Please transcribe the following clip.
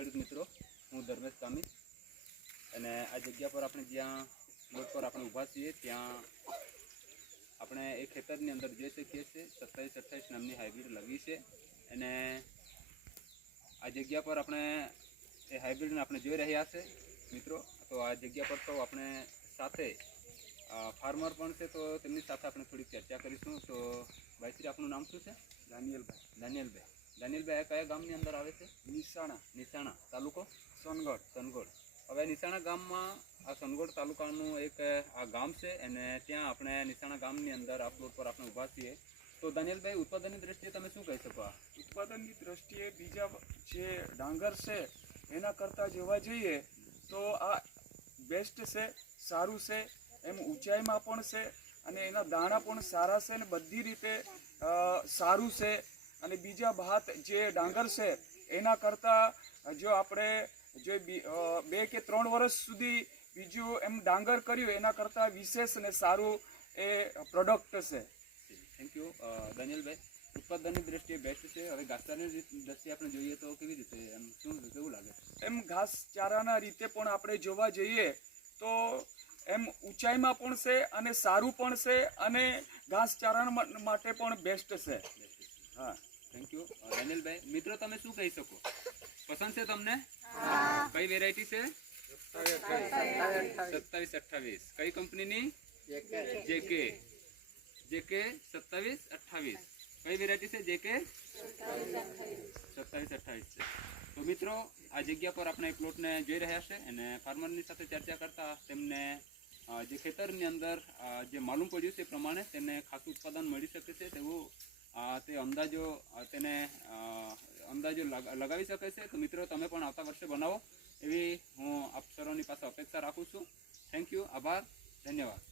ખેડૂત મિત્રો, હું ધર્મેશ કામી અને આ જગ્યા પર આપણે જ્યાં પ્લોટ પર આપણે ઊભા છીએ ત્યાં આપણે એ ખેતરની અંદર જોઈ શકીએ છીએ 27-28 નામની હાઇબ્રિડ લગી છે અને આ જગ્યા પર આપણે એ હાઇબ્રિડને આપણે જોઈ રહ્યા છે મિત્રો. તો આ જગ્યા પર તો આપણે સાથે ફાર્મર પણ છે, તો તેમની સાથે આપણે થોડીક ચર્ચા કરીશું. તો ભાઈશ્રી, આપનું નામ શું છે? દાનિયેલભાઈ કયા ગામની અંદર આવે છે? નિશાણા તાલુકો સોનગઢ. હવે નિશાણા ગામમાં આ સોનગઢ તાલુકાનું એક આ ગામ છે અને ત્યાં આપણે નિશાણા ગામની અંદર આ પ્લોટ પર આપણે ઊભા છીએ. તો દાનિયેલભાઈ, ઉત્પાદનની દ્રષ્ટિએ તમે શું કહી શકો? ઉત્પાદનની દ્રષ્ટિએ બીજા જે ડાંગર છે એના કરતાં જોવા જઈએ તો આ બેસ્ટ છે, સારું છે. એમ ઊંચાઈમાં પણ છે અને એના દાણા પણ સારા છે અને બધી રીતે સારું છે. અને બીજા ભાત જે ડાંગર છે એના કરતાં જો આપણે જો 2 કે 3 વર્ષ સુધી બીજું એમ ડાંગર કર્યું એના કરતાં વિશેષ અને સારું એ પ્રોડક્ટ છે. થેન્ક યુ દાનિયેલભાઈ. ઉત્પાદનની દ્રષ્ટિએ બેસ્ટ છે. હવે ઘાસચારાની દ્રષ્ટિએ આપણે જોઈએ તો કેવી રીતે, એમ કેવું લાગે? એમ ઘાસચારાના રીતે પણ આપણે જોવા જઈએ તો એમ ઊંચાઈમાં પણ છે અને સારું પણ છે અને ઘાસચારા માટે પણ બેસ્ટ છે. હા, થેન્ક યુ દાનિયેલભાઈ. મિત્રો, તમે શું કહી શકો? પસંદ છે તમને? કઈ વેરાયટી છે? 27-28. કઈ કંપનીની? જેકે 27-28. કઈ વેરાયટી છે? જેકે 27-28 છે. તો મિત્રો, આ જગ્યા પર આપણે પ્લોટને જોઈ રહ્યા છે અને ફાર્મરની સાથે ચર્ચા કરતા તેમને જે ખેતરની અંદર જે માલુમ પડ્યું છે એ પ્રમાણે તેને ખાસું ઉત્પાદન મળી શકે છે તેવું તે અંદાજો લગાવી શકે છે. તો મિત્રો, તમે પણ આવતા વર્ષે બનાવો એવી હું આપ સર્વની પાસે અપેક્ષા રાખું છું. થેન્ક યુ, આભાર, ધન્યવાદ.